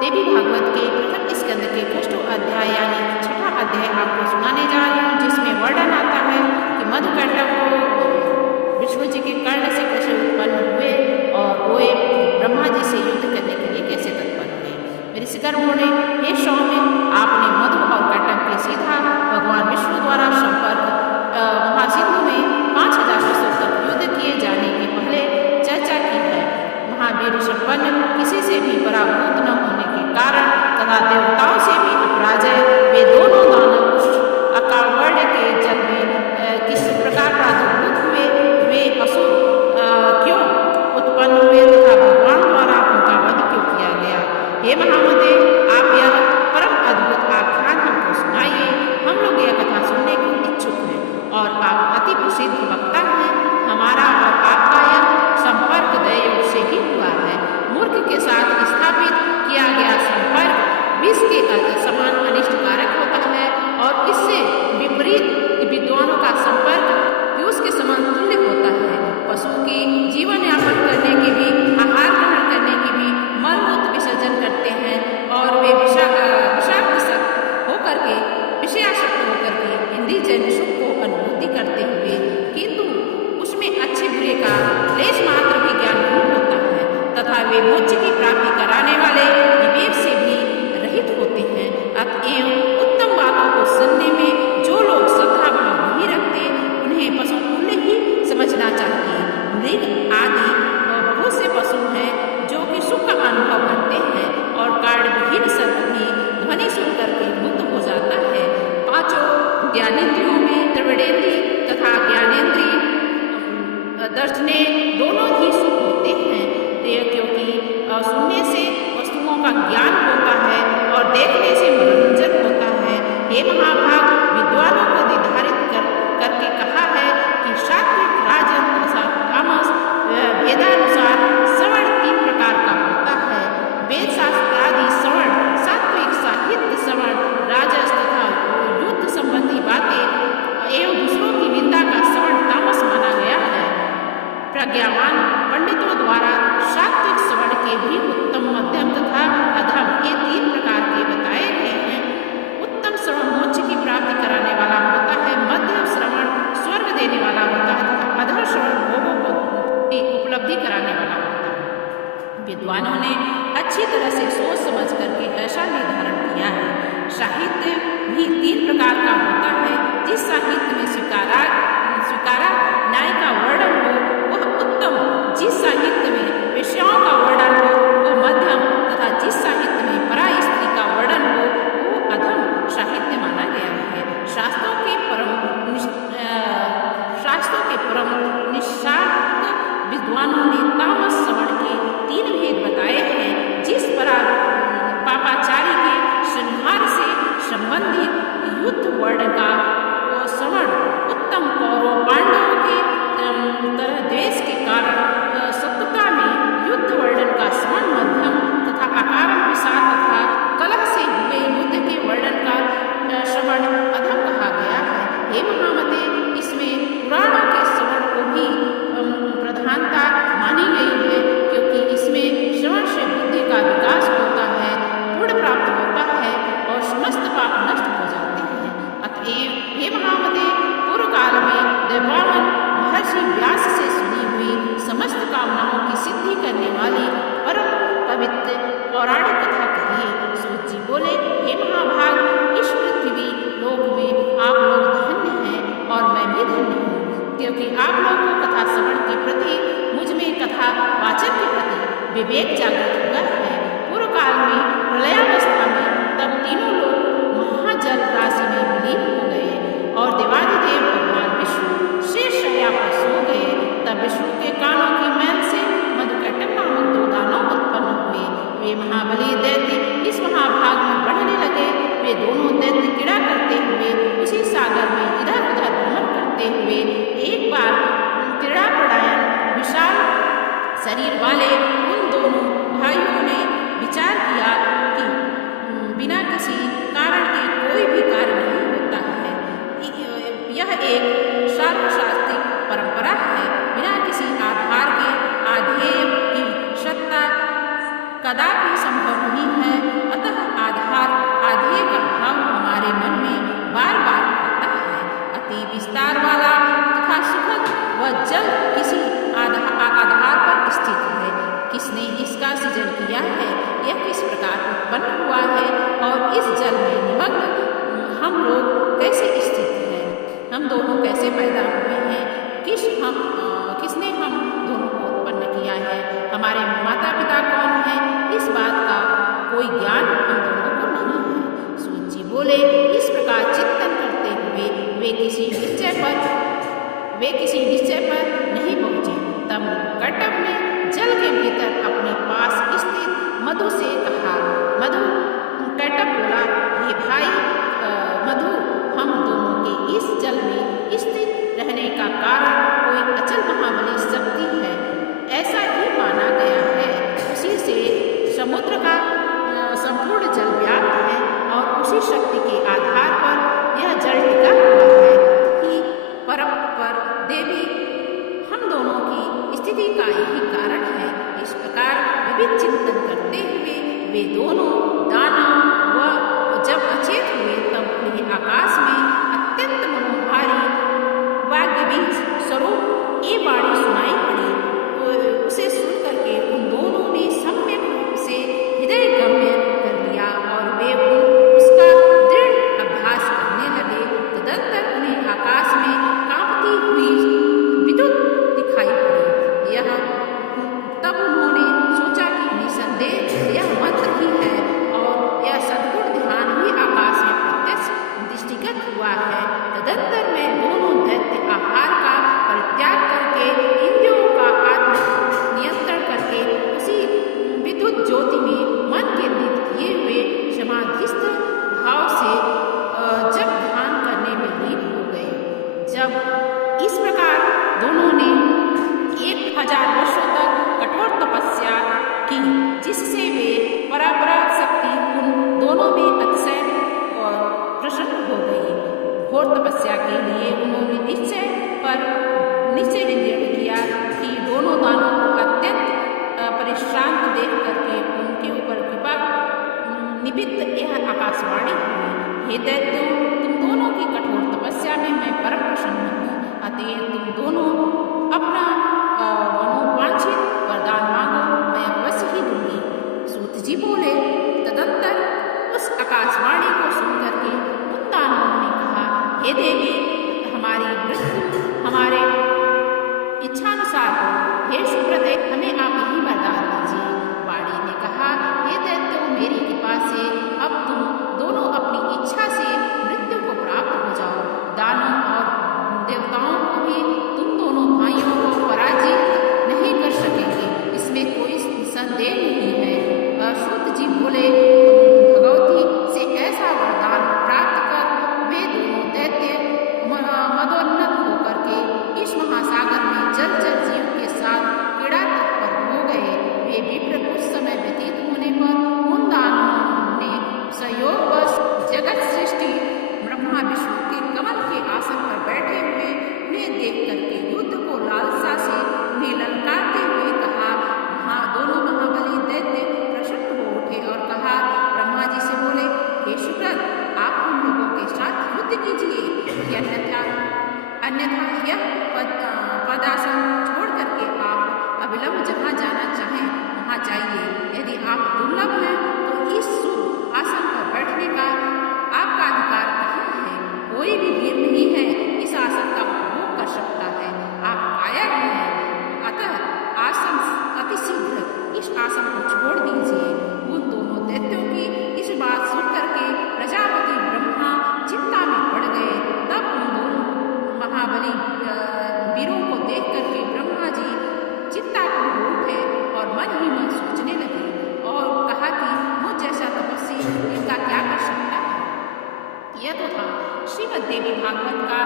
देवी भागवत के प्रथम स्कंद के षष्ठों अध्याय यानी छठा अध्याय आपको सुनाने जा रही हूँ, जिसमें वर्णन आता है कि मधुकंटक को विष्णु जी के कर्ण से कैसे उत्पन्न हुए और वो ब्रह्मा जी से युद्ध करने के लिए कैसे तत्पर हुए। मेरे ऋषिगणों ने हे सौम्य, आपने मधु और कंटक के सीधा भगवान विष्णु द्वारा संपर्क महासिंधु में 5000 वर्षों तक युद्ध किए जाने के पहले चर्चा की है। महावीर संपन्न किसी से भी पराभूत न होने के कारण तथा देवताओं से भी अपराजय वे दोनों दानव उस अकावर्ण के जल में किस प्रकार प्रादुर्भूत हुए, वे असुर क्यों उत्पन्न हुए तथा भगवान द्वारा उनका वध क्यों किया गया। हे महामते, आप यह परम अद्भुत आख्यान हमको सुनाइए। हम लोग यह कथा सुनने को इच्छुक हैं और आप अति प्रसिद्ध वक्ता हैं। हमारा और आपका यह संपर्क दयोग से ही हुआ है। मूर्ख के साथ स्थापित किया गया संपर्क विष के समान अनिष्टकारक होता है और इससे विपरीत विद्वानों का संपर्क पीयूष के समान तुल्य होता है। पशु की जीवन यापन करने के भी, आहार ग्रहण करने के भी मलमूत्र विसर्जन करते हैं और वे विषाक्त होकर के विषयासक्त होकर के इंद्रिय जन्य सुख को अनुभूति करते हुए, किंतु उसमें अच्छे बुरे का लेश मात्र भी ज्ञान नहीं होता है तथा वे मोक्ष की प्राप्ति कराने वाले विवेक से भी रहित होते हैं। अतएव उत्तम बातों को सुनने में जो लोग श्रद्धा भाव नहीं रखते, उन्हें पशु तुल्य ही समझना चाहिए। मृग आदि बहुत से पशु हैं जो कि सुख का अनुभव करते हैं और कारणविहीन सर्प भी ध्वनि सुन करके मुक्त हो जाता है। पांचों ज्ञानेन्द्रियों में त्रिवडेन्द्रिय तथा ज्ञानेन्द्रिय दर्शने दोनों ही सुख होते हैं, क्योंकि सुनने से वस्तुओं का ज्ञान होता है और देखने से मनोरंजन होता है। हे महाभाग, विद्वानों को निर्धारित करके कहा है कि सात्विक, राजस तथा तामस वेदानुसार श्रवण 3 प्रकार का होता है। वेद शास्त्र आदि श्रवण, सात्विक साहित्य श्रवण, राजस तथा युद्ध संबंधी बातें एवं दूसरों की निंदा का श्रवण तामस माना गया है। प्रज्ञावान पंडितों द्वारा सात्विक श्रवण के भी उत्तम, मध्यम तथा अधम ये 3 प्रकार के बताए गए हैं। उत्तम श्रवण मोक्ष की प्राप्ति कराने वाला होता है, मध्यम श्रवण स्वर्ग देने वाला होता है तथा अधम श्रवण भोगों को उपलब्धि कराने वाला होता है। विद्वानों ने अच्छी तरह से सोच समझ करके ऐसा निर्धारण किया है। साहित्य भी 3 प्रकार का होता है। जिस साहित्य में स्वीकारा न्याय का वर्णन हो वह उत्तम, जिस साहित्य में विषयों का वर्णन हो वह मध्यम तथा जिस साहित्य में पराई स्त्री का वर्णन हो वो अधम साहित्य माना गया है। शास्त्रों के परम निष्णात विद्वानों ने तामस श्रवण के 3 भेद बताए हैं। जिस पापाचारी के संहार से संबंधित युद्ध वर्ण का वो श्रवण उत्तम, कौरव पांडवों के तरह द्वेष के कारण शत्रुता में युद्ध वर्णन का श्रवण मध्यम तथा अकारण विषाद तथा कलह से हुए युद्ध के वर्णन का श्रवण अधम कहा गया है। हे महामते, इसमें पुराणों के श्रवण को भी प्रधानता मानी गई है, क्योंकि इसमें श्रवण से बुद्धि का विकास होता है, पुण्य प्राप्त होता है और समस्त पाप नष्ट हो जाते हैं। अतएव हे महामते, पूर्व काल में देवामन महर्षि व्यास से सुनी हुई समस्त कामनाओं की सिद्धि करने वाली परम पवित्र पौराणिक कथा कहिए। सूत जी बोले, हे महाभाग, इस पृथ्वी लोक में आप लोग धन्य हैं और मैं भी धन्य हूँ, क्योंकि आप लोगों को कथा श्रवण के प्रति, मुझ में कथा वाचन के प्रति विवेक जागृत हुआ है। पूर्व काल में प्रलयावस्था में तब तीनों लोग महाजल राशि में विलीन हो गए और देवाधिदेव भगवान विष्णु शेष शैया पर सो गए। तब विष्णु के कानों की मैल से मधुकंटक नामक 2 दानव उत्पन्न हुए। वे महाबली दैत्य इस महाभाग में बढ़ने लगे। वे दोनों दैत्य क्रीड़ा करते हुए उसी सागर में इधर उधर भ्रमण करते हुए एक बार क्रीड़ा परायण विशाल शरीर वाले उन दोनों भाइयों ने विचार किया कि बिना किसी कारण के कोई भी कार्य नहीं होता है। यह एक सर्वशास्त्रिक परंपरा है। बिना किसी आधार के आधेय की सत्ता कदापि संभव नहीं है। हमारे माता पिता कौन हैं, इस बात का कोई ज्ञान हम दोनों को नहीं है। सूत जी बोले, इस प्रकार चिंतन करते हुए वे किसी निश्चय पर नहीं पहुंचे। तब कट्टप ने जल के भीतर अपने पास स्थित मधु से कहा। कट्टप बोला, ये भाई मधु, हम दोनों के इस जल में स्थित रहने का कारण कोई अचल महाबली शक्ति है, ऐसा ही माना गया है। उसी से समुद्र का संपूर्ण जल व्याप्त है और उसी शक्ति के आधार पर यह जल टिका हुआ है कि पर देवी हम दोनों की स्थिति का यही कारण है। इस प्रकार विविध चिंतन करते हुए वे दोनों दानव व जब अचेत हुए तब उन्हें आकाश में अत्यंत मनोहारी वाग्देवी स्वरूप ये वाणी सुनाई पड़ी। उसे सुन करके उन दोनों ने सम्यक रूप से हृदय गम्य कर लिया और वे उसका दृढ़ अभ्यास करने लगे। तदंतर उन्हें आकाश में कांपती हुई विद्युत दिखाई पड़ी। तब उन्होंने सोचा कि निसंदेह यह मंत्र ही है और यह सद्गुण ध्यान ही आकाश में प्रत्यक्ष दृष्टिगत हुआ है। तदंतर में दोनों दैत्य आहार का परित्याग करके इंद्रियों का आत्म नियंत्रण करके उसी विद्युत ज्योति में मन केंद्रित किए हुए समाधिस्थ भाव से जब ध्यान करने में लीन हो गए। जब इस प्रकार दोनों ने 1000 वर्षों तक कठोर तपस्या की, जिससे वे परापराग शक्ति उन दोनों में अतिशय प्रसन्न हो गई। घोर तपस्या के लिए उन्होंने निश्चय निर्णय किया कि दोनों दानों को अत्यंत परिश्रांत देख करके उनके ऊपर कृपा निमित्त यह आकाशवाणी हुई। हे दैत्यों, तुम दोनों की कठोर तपस्या में मैं परम प्रसन्न हूँ, अतएव तुम दोनों अपना मनोवांछित वरदान मांगो, मैं अवश्य ही दूंगी। सूत जी बोले, तदंतर उस आकाशवाणी को सुनकर के उन दानवों ने कहा, हे देवी, हमारी मृत्यु हमारे इच्छानुसार हो। हे सुब्रते, हमें आप यही वरदान दीजिए। वाणी ने कहा, हे दैत्यों, मेरी कृपा से अब तुम दोनों अपनी इच्छा से मृत्यु को प्राप्त हो जाओ। दानव और देवताओं को भी तुम दोनों भाइयों को पराजित नहीं कर सकेंगे, इसमें कोई संदेह नहीं है। सूत जी बोले, भगवती से ऐसा वरदान प्राप्त कर वे दोनों दैत्य मदोन्नत होकर के इस महासागर में जल जीव के साथ क्रीड़ा तत्पर हो गए। वे विप्र कुछ समय व्यतीत होने पर उन दानवों ने संयोगवश जगत सृष्टि ब्रह्मा विष्णु के कमल के आसन पर बैठे हुए उन्हें देख करके युद्ध को लालसा से उन्हें ललकारते हुए कहा। दोनों महाबली दैत्य प्रसन्न हो उठे और कहा, ब्रह्मा जी से बोले, हे सुब्रत, आप हम लोगों के साथ युद्ध कीजिए, अन्यथा यह पदासन छोड़ करके आप अविलंब जहाँ जाना चाहें वहाँ जाइए। यदि आप दुर्लभ हैं तो इस शुभ आसन पर बैठने का आपका अधिकार कहाँ है? कोई भी वीर नहीं है इस आसन का उपभोग कर सकता है। आप कायर हैं, अतः अतिशीघ्र इस आसन को छोड़ दीजिए। उन दोनों दैत्यों की इस बात सुनकर के प्रजापति ब्रह्मा चिंता में पड़ गए। तब उन दोनों महाबली वीरों को देख करके ब्रह्मा जी चिंता को उठे और मन ही मन सोचने लगे और कहा कि मुझ जैसा तपस्वी इनका क्या कर सकता है। यह तो था श्रीमद् देवी भागवत का